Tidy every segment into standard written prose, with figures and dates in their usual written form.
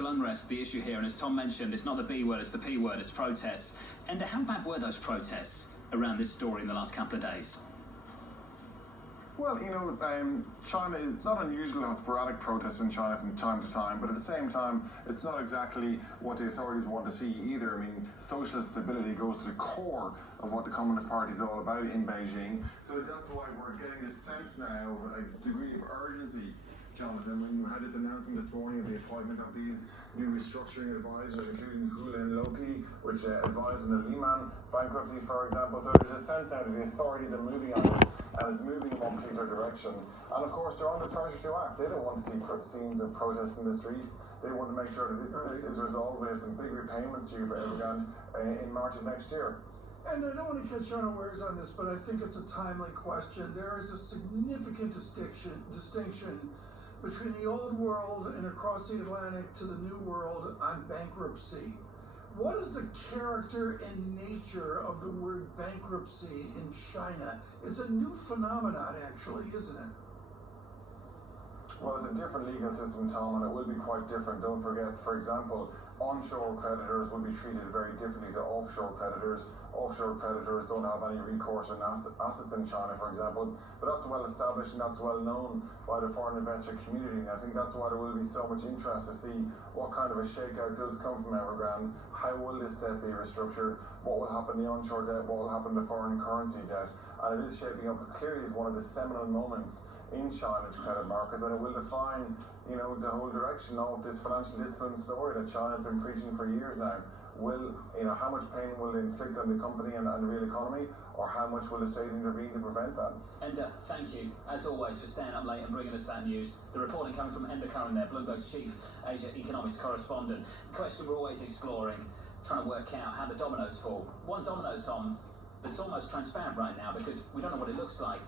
Unrest, the issue here, and as Tom mentioned, it's not the B word, it's the P word, it's protests. And how bad were those protests around this story in the last couple of days? Well, China is not unusual to have sporadic protests in China from time to time, but at the same time, it's not exactly what the authorities want to see either. I mean, socialist stability goes to the core of what the Communist Party is all about in Beijing. So that's why we're getting this sense now of a degree of urgency, Jonathan, when you had this announcement this morning of the appointment of these new restructuring advisors, including Juan and Loki, which advised on the Lehman bankruptcy, for example. So there's a sense now that the authorities are moving on this, and it's moving in one particular direction. And of course, they're under pressure to act. They don't want to see scenes of protests in the street. They want to make sure that this is resolved. They have some big repayments due for Erdogan in March of next year. And I don't want to catch you unawares on this, but I think it's a timely question. There is a significant distinction between the old world and across the Atlantic to the new world on bankruptcy. What is the character and nature of the word bankruptcy in China? It's a new phenomenon, actually, isn't it? Well, it's a different legal system, Tom, and it will be quite different. Don't forget, for example, onshore creditors will be treated very differently to offshore creditors. Offshore creditors don't have any recourse on assets in China, for example, but that's well established and that's well known by the foreign investor community. And I think that's why there will be so much interest to see what kind of a shakeout does come from Evergrande. How will this debt be restructured? What will happen to the onshore debt? What will happen to foreign currency debt? And it is shaping up clearly as one of the seminal moments in China's credit markets, and it will define, the whole direction of this financial discipline story that China has been preaching for years now. Will, how much pain will it inflict on the company and the real economy, or how much will the state intervene to prevent that? And thank you, as always, for staying up late and bringing us that news. The reporting coming from Enda Curran there, Bloomberg's chief Asia economics correspondent. The question we're always exploring, trying to work out how the dominoes fall. One domino, Tom, that's almost transparent right now because we don't know what it looks like.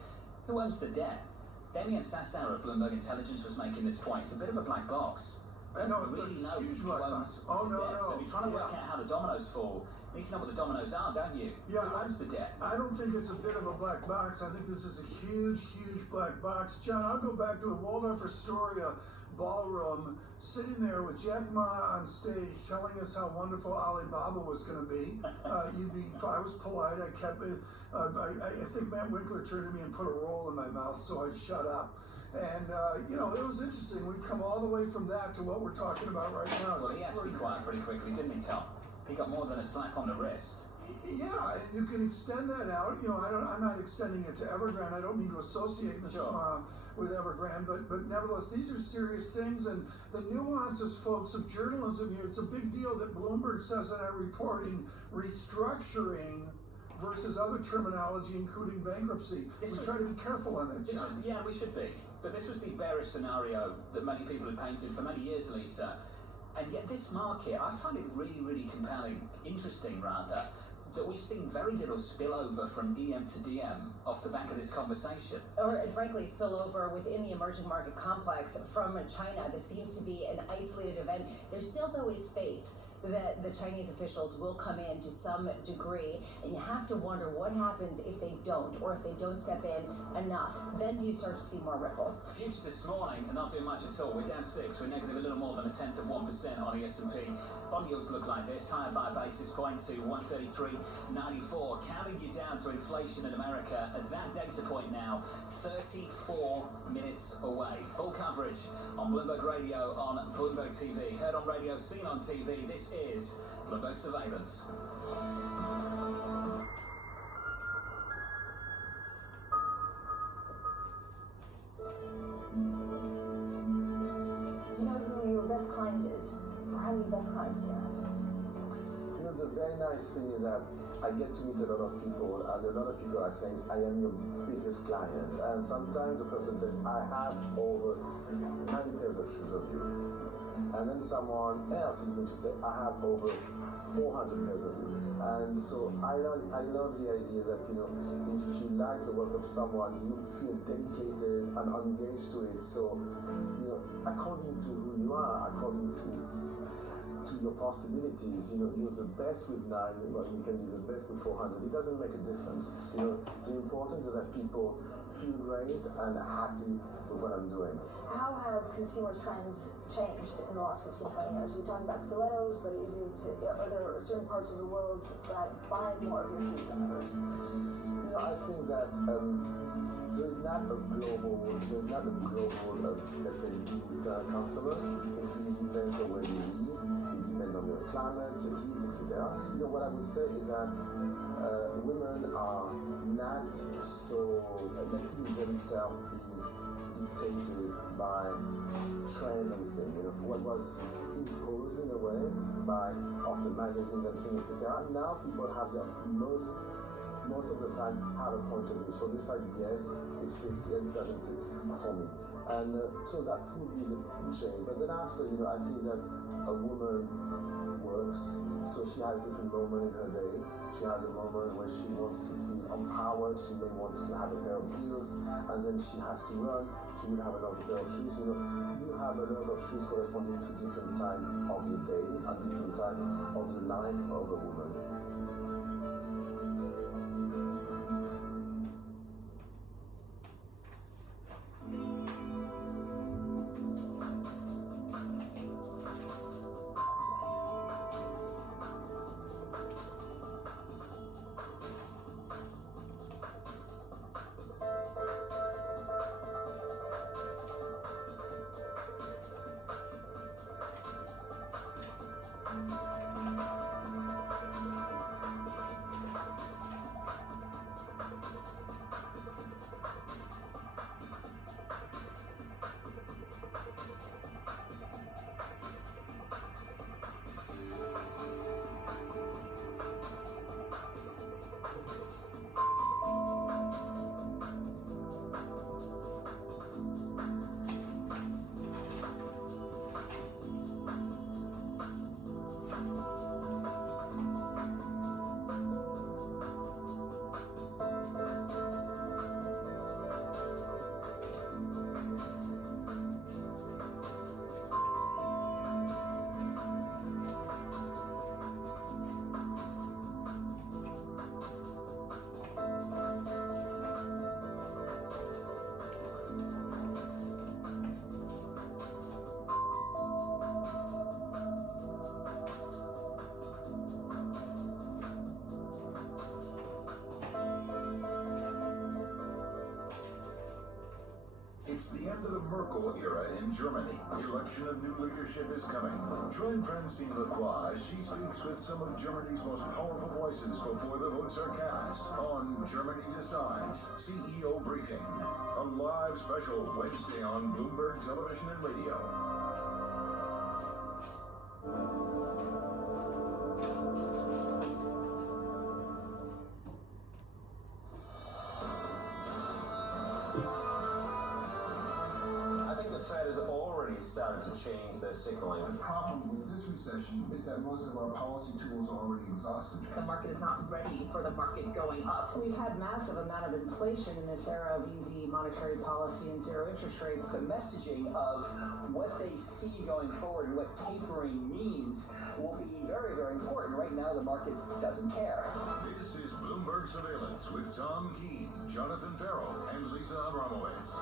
Who owns the debt? Damien Sassower of Bloomberg Intelligence was making this point. It's a bit of a black box. I know, really know who owns the debt. So if you're trying to work out how the dominoes fall, you need to know what the dominoes are, don't you? Yeah, who owns the debt? I don't think it's a bit of a black box. I think this is a huge, huge black box. John, I'll go back to the Waldorf Astoria ballroom, sitting there with Jack Ma on stage telling us how wonderful Alibaba was going to be. I was polite. I kept it. I think Matt Winkler turned to me and put a roll in my mouth, so I shut up. And, it was interesting. We've come all the way from that to what we're talking about right now. Well, he had to be quiet pretty quickly, didn't he, Tom? He got more than a slap on the wrist. Yeah, and you can extend that out. I'm not extending it to Evergrande. I don't mean to associate Mr. Ma with Evergrande, but nevertheless, these are serious things, and the nuances, folks, of journalism here. It's a big deal that Bloomberg says in our reporting, restructuring versus other terminology, including bankruptcy. We try to be careful on that. Yeah, we should be. But this was the bearish scenario that many people had painted for many years, Lisa. And yet this market, I find it really, really compelling, interesting rather, that we've seen very little spillover from EM to DM off the back of this conversation. Or frankly, spillover within the emerging market complex from China. This seems to be an isolated event. There still, though, is faith that the Chinese officials will come in to some degree, and you have to wonder what happens if they don't, or if they don't step in enough. Then do you start to see more ripples? Futures this morning are not doing much at all. We're down 6. We're negative a little more than 1/10% on the S&P. Bond yields look like this, higher by a basis point to 133.94. Counting you down to inflation in America at that data point now, 34 minutes away. Full coverage on Bloomberg Radio, on Bloomberg TV. Heard on radio, seen on TV. This is Bloomberg Surveillance. Do you know who your best client is? Or how many best clients do you have? The very nice thing is that I get to meet a lot of people, and a lot of people are saying, I am your biggest client. And sometimes a person says, I have over 90 pairs of shoes of you. And then someone else is going to say, I have over 400 pairs of you. And so I love the idea that, if you like the work of someone, you feel dedicated and engaged to it. So, according to who you are, according to your possibilities. You're the best with 9, but you can be the best with 400. It doesn't make a difference. It's important that people feel great and happy with what I'm doing. How have consumer trends changed in the last 15, 20 years? We're talking about stilettos, but are there certain parts of the world that buy more of your shoes than others? I think that there's not a global, let's say, customer. It really depends on where you live. It depends on your climate, the heat, etc. What I would say is that women are not so letting themselves be dictated by trends and things. What was imposed in a way by after magazines and things, etc. Now people have their most of the time have a point of view. So they say yes, it fits, and it doesn't fit for me. And so that would be the change. But then after, I think that a woman works, so she has different moments in her day. She has a moment where she wants to feel empowered, she may want to have a pair of heels, and then she has to run, she will have another pair of shoes. You have a lot of shoes corresponding to different time of the day and different time of the life of a woman. It's the end of the Merkel era in Germany. The election of new leadership is coming. Join Francine Lacroix as she speaks with some of Germany's most powerful voices before the votes are cast on Germany Decides CEO Briefing, a live special Wednesday on Bloomberg Television and Radio. Started to change their signaling. The problem with this recession is that most of our policy tools are already exhausted. The market is not ready for the market going up. We've had massive amount of inflation in this era of easy monetary policy and zero interest rates. The messaging of what they see going forward and what tapering means will be very, very important. Right now, the market doesn't care. This is Bloomberg Surveillance with Tom Keene, Jonathan Farrell, and Lisa Abramowitz.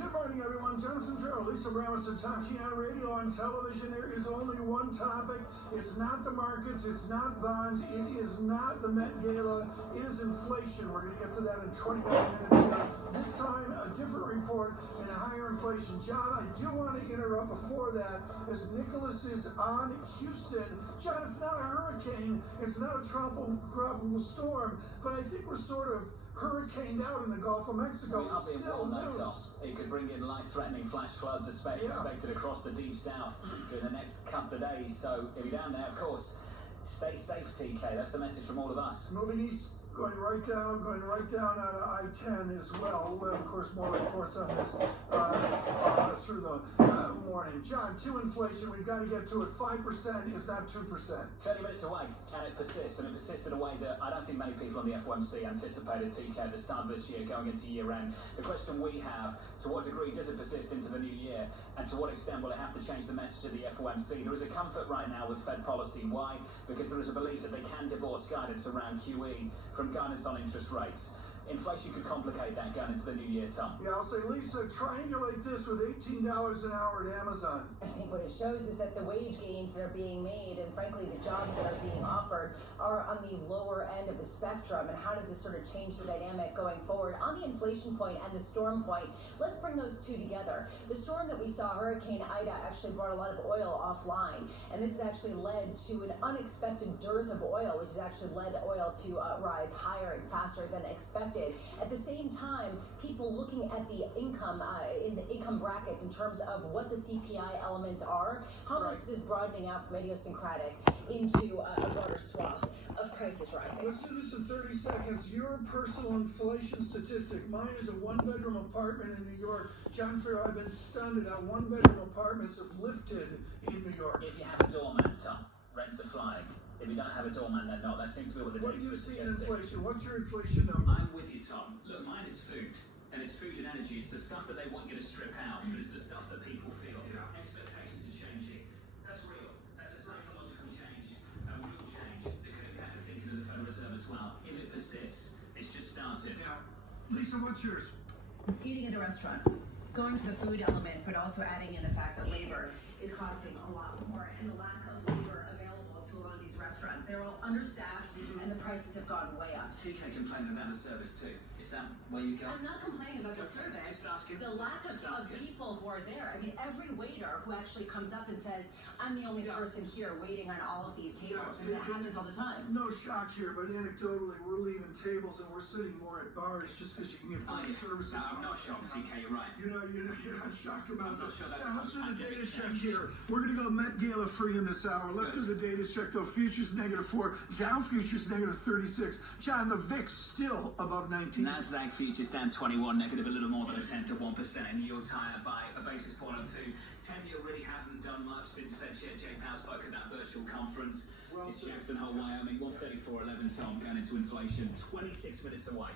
Good morning, everyone. Jonathan Farrell, Lisa Abramowitz, and Tom Keene on radio, on television. There is only one topic. It's not the markets. It's not bonds. It is not the Met Gala. It is inflation. We're going to get to that in 25 minutes. This time, a different report and a higher inflation. John, I do want to interrupt before that, as Nicholas is on Houston. John, it's not a hurricane. It's not a tropical storm, but I think we're sort of hurricaned out in the Gulf of Mexico. We are being warned, though, Tom. It could bring in life-threatening flash floods expected across the deep south during the next couple of days. So if you're down there, of course, stay safe, TK. That's the message from all of us. Moving east going right down out of I-10 as well. We'll have, of course, more reports on this through the morning. John, to inflation, we've got to get to it. 5% is not 2%. 30 minutes away, and it persists in a way that I don't think many people on the FOMC anticipated, TK, at the start of this year, going into year end. The question we have, to what degree does it persist into the new year, and to what extent will it have to change the message of the FOMC? There is a comfort right now with Fed policy. Why? Because there is a belief that they can divorce guidance around QE from guidance on interest rates. Inflation could complicate that going into the new year, Tom. Yeah, I'll say, Lisa, triangulate this with $18 an hour at Amazon. I think what it shows is that the wage gains that are being made and frankly the jobs that are being offered are on the lower end of the spectrum. And how does this sort of change the dynamic going forward? On the inflation point and the storm point, let's bring those two together. The storm that we saw, Hurricane Ida, actually brought a lot of oil offline. And this has actually led to an unexpected dearth of oil, which has actually led oil to rise higher and faster than expected. At the same time, people looking at the income in the income brackets in terms of what the CPI elements are, how much is this broadening out from idiosyncratic into a broader swath of prices rising? Let's do this in 30 seconds. Your personal inflation statistic. Mine is a one-bedroom apartment in New York. John Farrell, I've been stunned at how one-bedroom apartments have lifted in New York. If you have a doorman, Tom, rents are flying. If you don't have a doorman, then not. That seems to be what the data is suggesting. What do you see in inflation? What's your inflation number? I'm with you, Tom. Look, mine is food. And it's food and energy. It's the stuff that they want you to strip out, but it's the stuff that people feel. Yeah. Expectations are changing. That's real. That's a psychological change. A real change that could impact the thinking of the Federal Reserve as well. If it persists, it's just started. Yeah. Lisa, what's yours? Eating at a restaurant, going to the food element, but also adding in the fact that labor is costing a lot more, and the lack of labor available to a lot of these restaurants. They're all understaffed, and the prices have gone way up. TK complaining about the service too. Is that where you go? I'm not complaining about the service. The lack of people who are there. I mean, every waiter who actually comes up and says, I'm the only person here waiting on all of these tables, and that happens all the time. No shock here, but anecdotally, we're leaving tables and we're sitting more at bars just because you can get free service. No, I'm not shocked, TK, you're right. You're not shocked about that. Sure Now, let's do the data check here. We're going to go Met Gala free in this hour. Let's do the data check, though. Futures -4, Dow futures -36. John, the VIX still above 19. Nasdaq futures down 21, negative a little more than 1/10%, and yields higher by a basis point or two. 10-year really hasn't done much since Fed Chair Jay Powell spoke at that virtual conference. It's Jackson Hole, Wyoming, 134.11, Tom, going into inflation, 26 minutes away.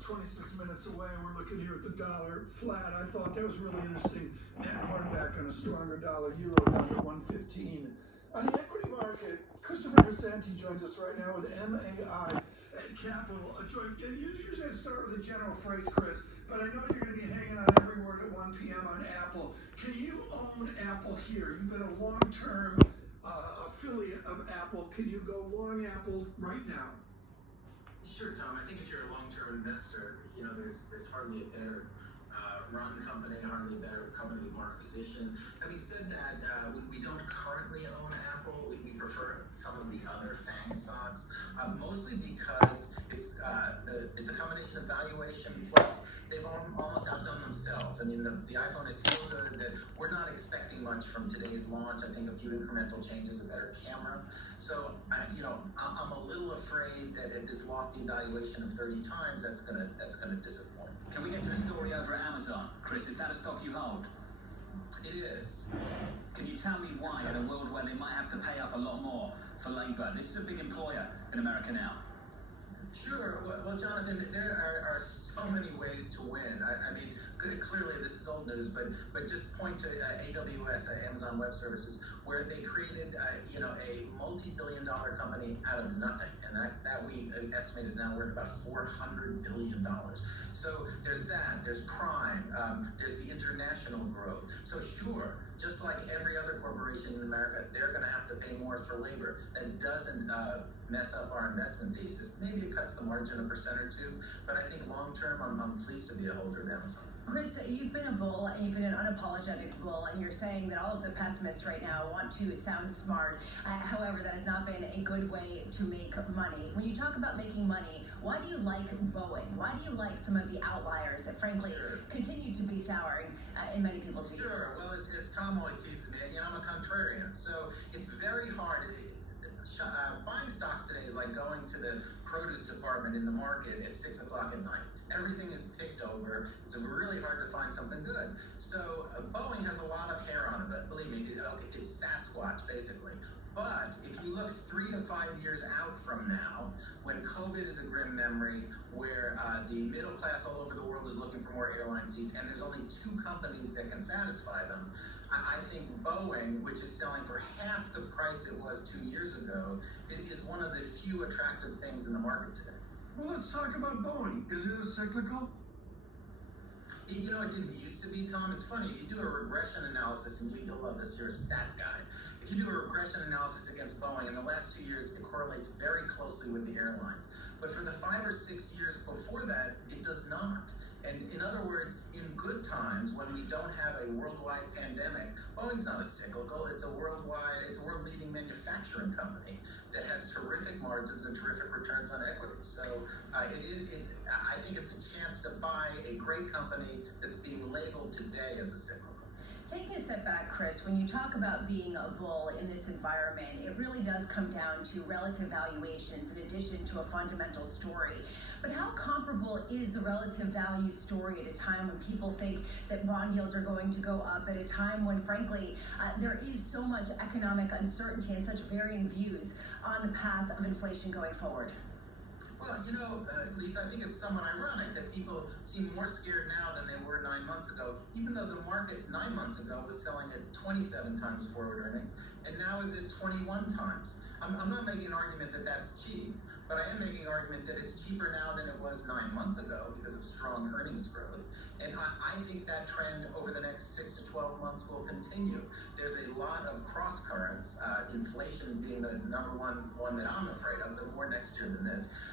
26 minutes away, and we're looking here at the dollar flat. I thought that was really interesting. And hard back on a stronger dollar, euro down to 115. On the equity market, Christopher Visanti joins us right now with MAI at Capital. And usually I start with a general phrase, Chris, but I know you're going to be hanging on every word at 1 p.m. on Apple. Can you own Apple here? You've been a long-term affiliate of Apple. Can you go long Apple right now? Sure, Tom. I think if you're a long-term investor, there's hardly a better run company, hardly a better company with market position. Having said that, we don't currently own Apple. We prefer some of the other FANG stocks, mostly because it's a combination of valuation plus they've almost outdone themselves. I mean, the iPhone is so good that we're not expecting much from today's launch. I think a few incremental changes, a better camera. So, I'm a little afraid that at this lofty valuation of 30 times, that's gonna disappoint. Can we get to the story over at Amazon? Chris, is that a stock you hold? It is. Can you tell me why in a world where they might have to pay up a lot more for labor? This is a big employer in America now. Sure. Well, Jonathan, there are so many ways to win. I mean, clearly this is old news, but just point to AWS, Amazon Web Services, where they created, a multi-billion-dollar company out of nothing, and that we estimate is now worth about $400 billion. So there's that. There's Prime. There's the international growth. So sure, just like every other corporation in America, they're going to have to pay more for labor. That doesn't mess up our investment thesis. Maybe it cuts the margin 1% or 2%, but I think long term, I'm pleased to be a holder of Amazon. Chris, you've been a bull, and you've been an unapologetic bull, and you're saying that all of the pessimists right now want to sound smart. However, that has not been a good way to make money. When you talk about making money, why do you like Boeing? Why do you like some of the outliers that, frankly, continue to be souring in many people's views? Sure. Well, as Tom always teases me, I'm a contrarian, so it's very hard. buying stocks today is like going to the produce department in the market at 6 o'clock at night. Everything is picked over. It's really hard to find something good. So Boeing has a lot of hair on it, but believe me, it's Sasquatch basically. But if you look 3 to 5 years out from now, when COVID is a grim memory, where the middle class all over the world is looking for more airline seats, and there's only 2 companies that can satisfy them, I think Boeing, which is selling for half the price it was 2 years ago, is one of the few attractive things in the market today. Well, let's talk about Boeing. Is it a cyclical? You know, it didn't used to be, Tom. It's funny, if you do a regression analysis, and you'll love this, you're a stat guy. If you do a regression analysis against Boeing, in the last 2 years, it correlates very closely with the airlines. But for the 5 or 6 years before that, it does not. And in other words, in good times, when we don't have a worldwide pandemic, Boeing's not a cyclical, it's a world-leading manufacturing company that has terrific margins and terrific returns on equity. So I think it's a chance to buy a great company that's being labeled today as a cyclical. Taking a step back, Chris, when you talk about being a bull in this environment, it really does come down to relative valuations in addition to a fundamental story. But how comparable is the relative value story at a time when people think that bond yields are going to go up, at a time when, frankly, there is so much economic uncertainty and such varying views on the path of inflation going forward? Well, you know, Lisa, I think it's somewhat ironic that people seem more scared now than they were 9 months ago, even though the market 9 months ago was selling at 27 times forward earnings, and now is at 21 times. I'm not making an argument that that's cheap, but I am making an argument that it's cheaper now than it was 9 months ago because of strong earnings growth. And I think that trend over the next 6 to 12 months will continue. There's a lot of cross currents, inflation being the number one that I'm afraid of, but more next year than this.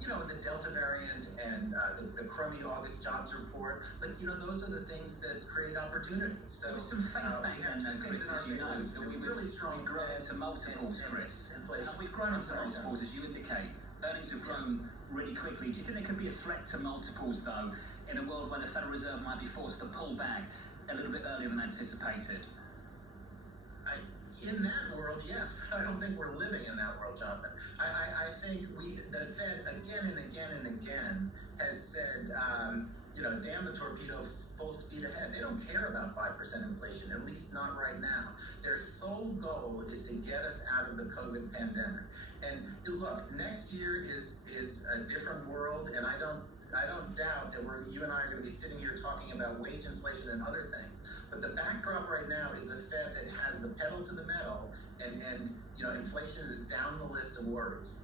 You know, the Delta variant and the crummy August jobs report, but you know, those are the things that create opportunities. So there was some faith back then, though, Chris, as you know, that we really strong grow into multiples, Chris. Inflation. We've grown into multiples, as you indicate. Earnings have grown really quickly. Do you think there could be a threat to multiples, though, in a world where the Federal Reserve might be forced to pull back a little bit earlier than anticipated? In that world, yes, but I don't think we're living in that world, Jonathan. I think the Fed again and again and again has said, you know, damn the torpedoes, full speed ahead. They don't care about 5% inflation, at least not right now. Their sole goal is to get us out of the COVID pandemic. And look, next year is a different world, and I don't doubt that you and I are going to be sitting here talking about wage inflation and other things. But the backdrop right now is a Fed that has the pedal to the metal, and you know, inflation is down the list of worries.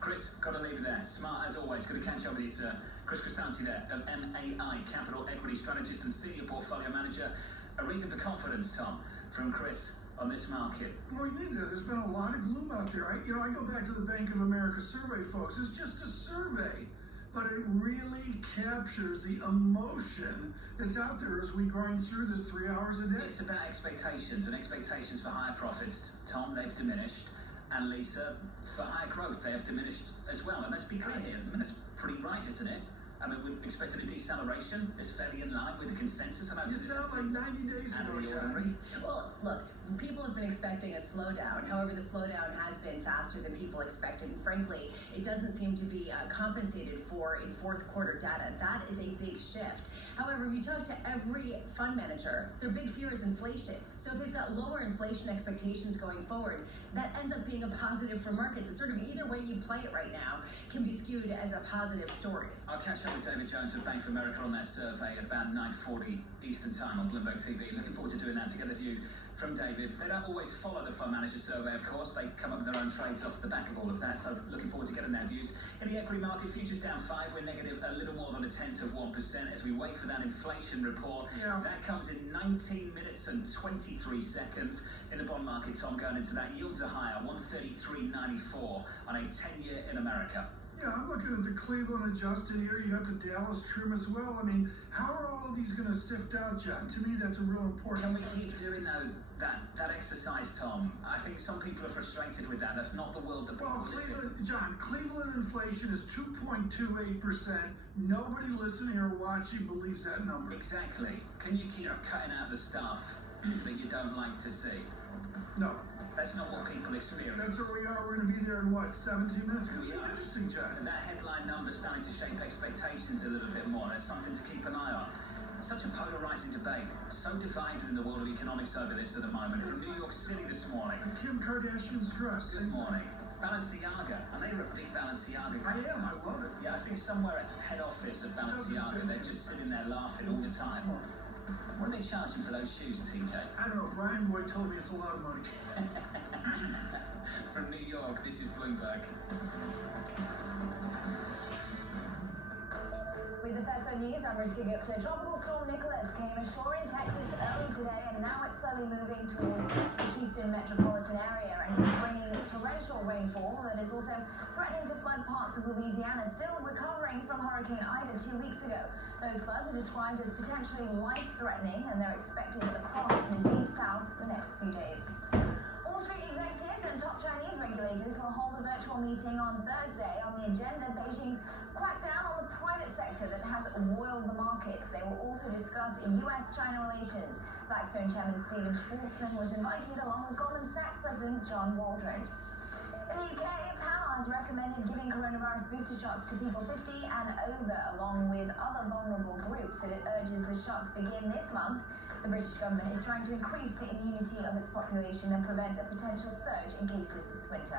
Chris, got to leave it there. Smart as always. Good to catch up with you, sir. Chris Crisanti there of MAI, Capital Equity Strategist and Senior Portfolio Manager. A reason for confidence, Tom, from Chris on this market. Well, we need that. There's been a lot of gloom out there. I go back to the Bank of America survey, folks. It's just a survey, but it really captures the emotion that's out there as we're going through this 3 hours a day. It's about expectations, and expectations for higher profits, Tom, they've diminished. And Lisa, for higher growth, they have diminished as well. And let's be clear here, I mean, that's pretty right, isn't it? I mean, we expected a deceleration. It's fairly in line with the consensus. You sound like 90 days ago, John. Well, look, people have been expecting a slowdown. However, the slowdown has been faster than people expected. And frankly, it doesn't seem to be compensated for in fourth quarter data. That is a big shift. However, if you talk to every fund manager, their big fear is inflation. So if they've got lower inflation expectations going forward, that ends up being a positive for markets. It's sort of either way you play it right now can be skewed as a positive story. I'll catch up with David Jones of Bank of America on that survey at about 9:40 Eastern Time on Bloomberg TV. Looking forward to doing that to get the view from David. They don't always follow the fund manager survey, of course. They come up with their own trades off the back of all of that, so looking forward to getting their views. In the equity market, futures down 5. We're negative a little more than 1/10% as we wait for that inflation report. Yeah. That comes in 19 minutes and 23 seconds. In the bond market, Tom, going into that, yields are higher, 133.94 on a 10-year in America. Yeah, I'm looking at the Cleveland adjusted here. You got the Dallas trim as well. I mean, how are all of these going to sift out, John? To me, that's a real important. Can we keep doing that exercise, Tom? I think some people are frustrated with that. That's not the world that. Well, Cleveland inflation is 2.28%. Nobody listening or watching believes that number. Exactly. Can you keep cutting out the stuff that you don't like to see? No. That's not what people experience. That's where we are. We're going to be there in what, 17 minutes? It's going to be interesting, Jack. And that headline number starting to shape expectations a little bit more. That's something to keep an eye on. Such a polarizing debate, so divided in the world of economics over this at the moment. From New York City this morning. Kim Kardashian's dress. Good morning. Balenciaga. I know you're a big Balenciaga guy. I am. I love it. Yeah, I think somewhere at the head office of Balenciaga, they're just sitting there laughing all the time. What are they charging for those shoes, TJ? I don't know. Brian Boyd told me it's a lot of money. From New York, this is Bloomberg. With the first web news, I'm risking up to Tropical Storm Nicholas came ashore in Texas early today, and now it's slowly moving towards the Houston metropolitan area, and it's bringing torrential rainfall that is also threatening to flood parts of Louisiana, still recovering from Hurricane Ida 2 weeks ago. Those floods are described as potentially life-threatening, and they're expected across the deep south the next few days. Wall Street executives and top Chinese regulators will hold a virtual meeting on Thursday. On the agenda, Beijing's crackdown on the private sector that has roiled the markets. They will also discuss US-China relations. Blackstone Chairman Stephen Schwarzman was invited, along with Goldman Sachs President John Waldron. In the UK, a panel has recommended giving coronavirus booster shots to people 50 and over, along with other vulnerable groups, and it urges the shots begin this month. The British government is trying to increase the immunity of its population and prevent a potential surge in cases this winter.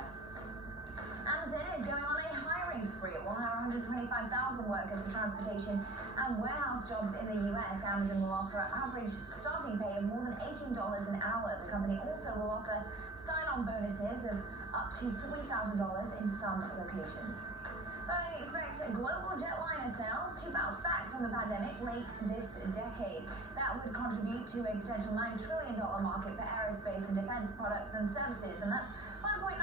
Amazon is going on a hiring spree. It will hire 125,000 workers for transportation and warehouse jobs in the US. Amazon will offer an average starting pay of more than $18 an hour. The company also will offer sign-on bonuses of up to $40,000 in some locations. Boeing expects global jetliner sales to bounce back from the pandemic late this decade. That would contribute to a potential $9 trillion market for aerospace and defense products and services, and that's 5.9%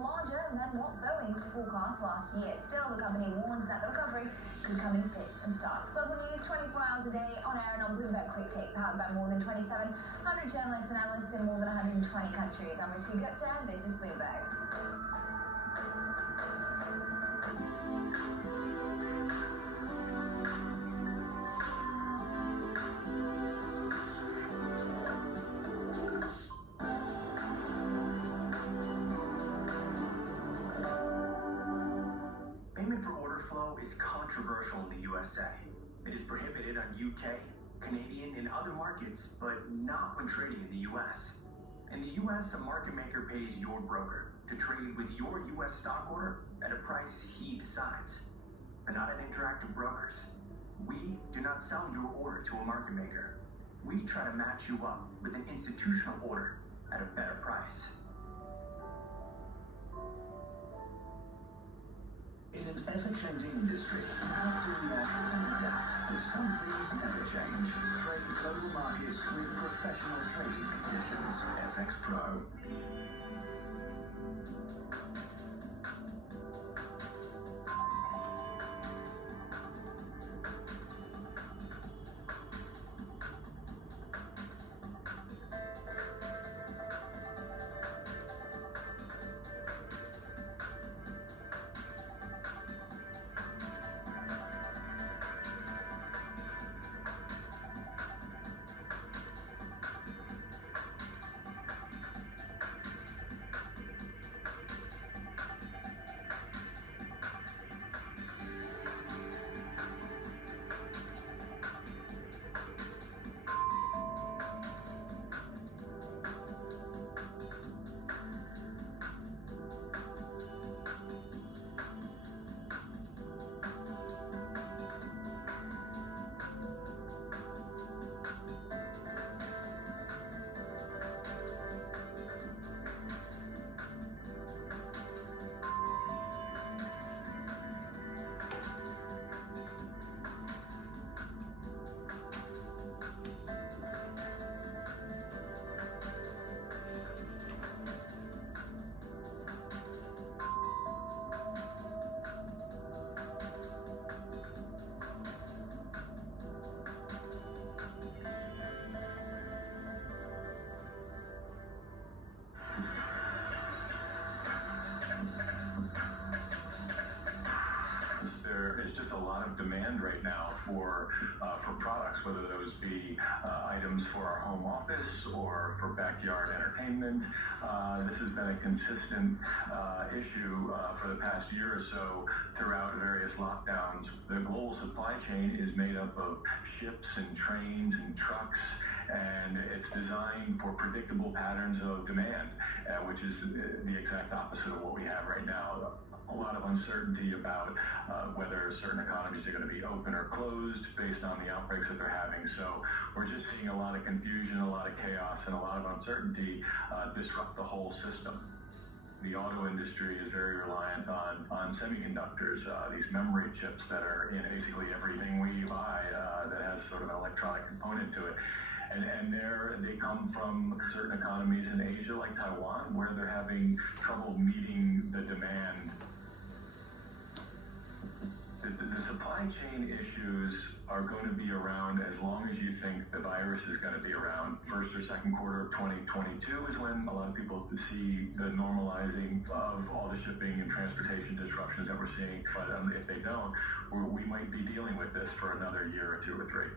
larger than what Boeing forecast last year. Still, the company warns that the recovery could come in fits and starts. Global news 24 hours a day on air and on Bloomberg Quick Take, powered by more than 2,700 journalists and analysts in more than 120 countries. I'm Rishi Gupta, this is Bloomberg. Payment for order flow is controversial in the USA. It is prohibited on UK, Canadian, and other markets, but not when trading in the US. In the US, a market maker pays your broker to trade with your US stock order at a price he decides, but not at Interactive Brokers. We do not sell your order to a market maker. We try to match you up with an institutional order at a better price. In an ever-changing industry, you have to react and adapt, but some things never change. Trade global markets with professional trading conditions. FX Pro. demand right now for products, whether those be items for our home office or for backyard entertainment. This has been a consistent issue for the past year or so throughout various lockdowns. The global supply chain is made up of ships and trains and trucks, and it's designed for predictable patterns of demand, which is the exact opposite of what we have right now. A lot of uncertainty about whether certain economies are going to be open or closed based on the outbreaks that they're having. So we're just seeing a lot of confusion, a lot of chaos, and a lot of uncertainty disrupt the whole system. The auto industry is very reliant on semiconductors, these memory chips that are in basically everything we buy that has sort of an electronic component to it. And they come from certain economies in Asia, like Taiwan, where they're having trouble meeting the demand. The supply chain issues are going to be around as long as you think the virus is going to be around. First or second quarter of 2022 is when a lot of people see the normalizing of all the shipping and transportation disruptions that we're seeing. But if they don't, we might be dealing with this for another year or two or three.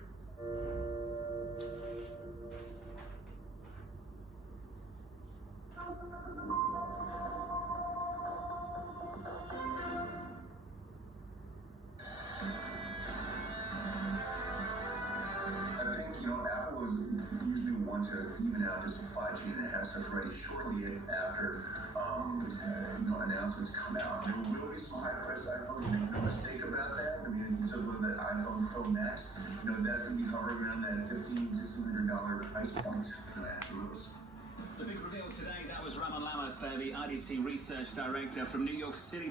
Apple is usually one to even out their supply chain and have stuff ready shortly after announcements come out. There will be some high-priced iPhones, make no mistake about that. I mean, you took a look at that iPhone Pro Max, that's going to be hovering around that $1,500 to $1,600 price point. The big reveal today, that was Ramon Lamas there, the IDC research director from New York City.